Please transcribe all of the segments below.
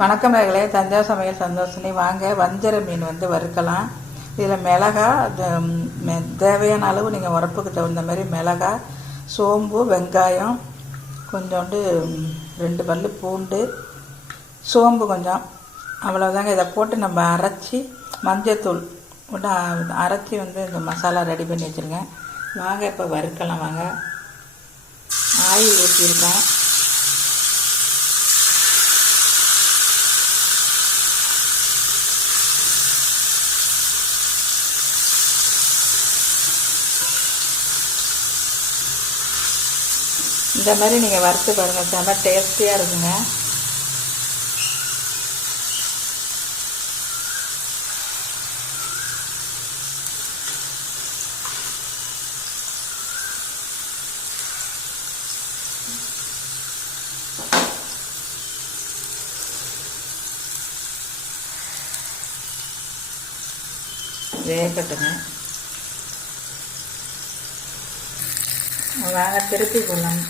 வணக்கம் நேயர்களே, தஞ்சாவூர் சமையல் சந்தோஷினி. வாங்க வஞ்சர மீன் வறுக்கலாம். இதில் மிளகா, தேவையான அளவு நீங்கள் உரப்புக்கு தகுந்த மாதிரி மிளகா, சோம்பு, வெங்காயம் கொஞ்சோண்டு, 2 பல் பூண்டு, சோம்பு கொஞ்சம், அவ்வளோதாங்க. இதை போட்டு நம்ம அரைச்சி மஞ்சத்தூள் போட்டு அரைச்சி இந்த மசாலா ரெடி பண்ணி வச்சுருங்க. வாங்க இப்போ வறுக்கலாம். வாங்க, ஆயில் ஊற்றிருக்கோம். இந்த மாதிரி நீங்கள் வறுத்து பாருங்கள், செம்ம டேஸ்டியாக இருக்குங்க. வேகட்டுங்க. வாங்க திருப்பி போடலாம்.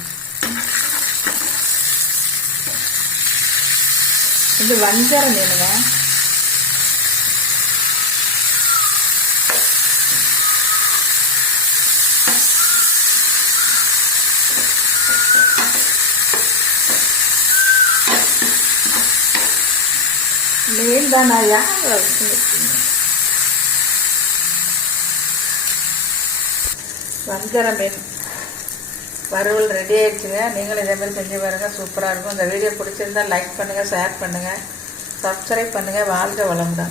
இது வஞ்சர மீனுங்க. மீன் தான் நான் யார் வஞ்சர மீன் வறுவல் ரெடி ஆயிடுச்சுங்க. நீங்களும் இதே மாதிரி செஞ்சு பாருங்கள், சூப்பராக இருக்கும். இந்த வீடியோ பிடிச்சிருந்தால் லைக் பண்ணுங்கள், ஷேர் பண்ணுங்கள், சப்ஸ்கிரைப் பண்ணுங்கள். வாழ்க வளமுடன்.